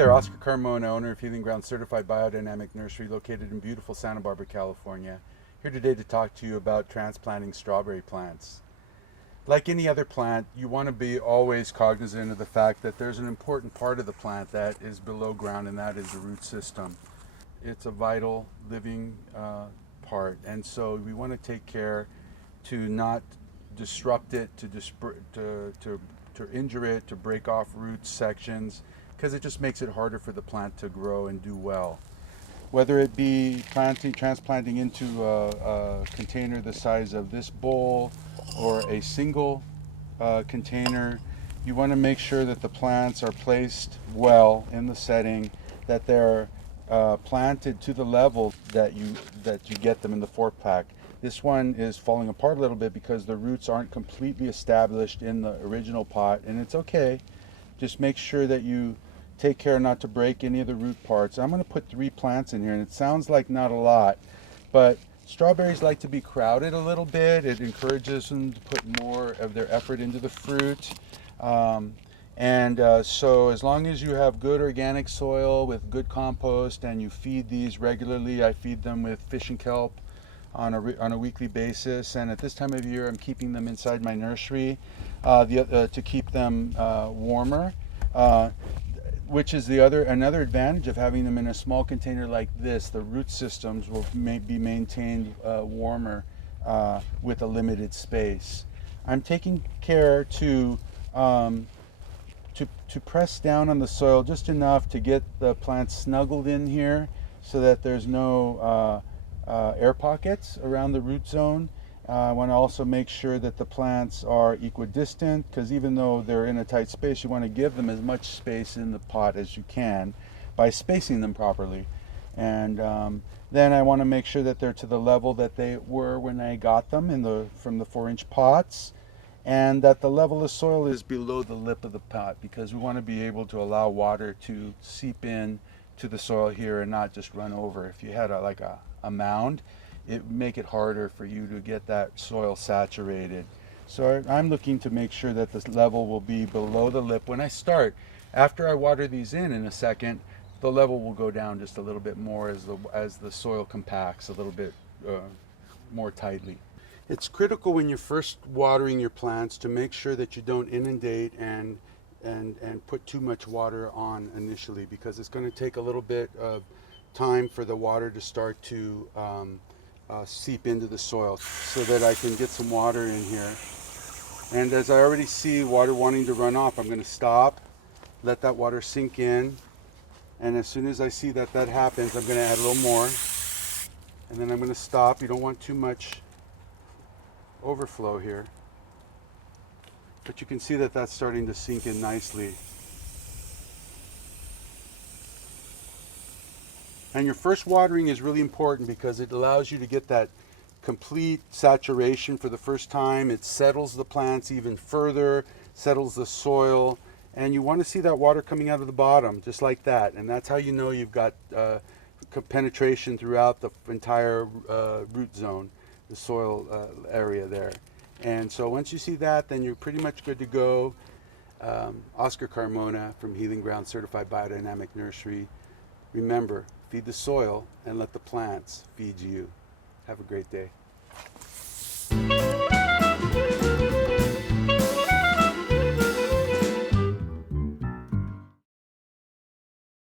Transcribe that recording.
there, Oscar Carmona, owner of Healing Ground Certified Biodynamic Nursery located in beautiful Santa Barbara, California. Here today to talk to you about transplanting strawberry plants. Like any other plant, you want to be always cognizant of the fact that there's an important part of the plant that is below ground, and that is the root system. It's a vital living part, and so we want to take care to not disrupt it, to injure it, to break off root sections, because it just makes it harder for the plant to grow and do well. Whether it be transplanting into a container the size of this bowl or a single container, you want to make sure that the plants are placed well in the setting, that they're planted to the level that you get them in the 4-pack. This one is falling apart a little bit because the roots aren't completely established in the original pot, and it's okay. Just make sure that you take care not to break any of the root parts. I'm going to put 3 plants in here, and it sounds like not a lot, but strawberries like to be crowded a little bit. It encourages them to put more of their effort into the fruit. So as long as you have good organic soil with good compost and you feed these regularly, I feed them with fish and kelp on a weekly basis, and at this time of year I'm keeping them inside my nursery to keep them warmer, which is another advantage of having them in a small container like this. The root systems will be maintained warmer with a limited space. I'm taking care to press down on the soil just enough to get the plants snuggled in here so that there's no air pockets around the root zone. I want to also make sure that the plants are equidistant, because even though they're in a tight space, you want to give them as much space in the pot as you can by spacing them properly. And then I want to make sure that they're to the level that they were when I got them from the 4-inch pots, and that the level of soil is below the lip of the pot, because we want to be able to allow water to seep in to the soil here and not just run over. If you had a mound, it would make it harder for you to get that soil saturated. So I'm looking to make sure that this level will be below the lip when I start. After I water these in a second, the level will go down just a little bit more as the soil compacts a little bit more tightly. It's critical when you're first watering your plants to make sure that you don't inundate and put too much water on initially, because it's going to take a little bit of time for the water to start to seep into the soil, so that I can get some water in here. And as I already see water wanting to run off, I'm going to stop, let that water sink in, and as soon as I see that happens, I'm going to add a little more, and then I'm going to stop. You don't want too much overflow here, but you can see that that's starting to sink in nicely. And your first watering is really important because it allows you to get that complete saturation for the first time. It settles the plants even further, settles the soil, and you want to see that water coming out of the bottom just like that, and that's how you know you've got penetration throughout the entire root zone, the soil area there. And so once you see that, then you're pretty much good to go. Oscar Carmona from Healing Ground Certified Biodynamic Nursery. Remember, feed the soil and let the plants feed you. Have a great day.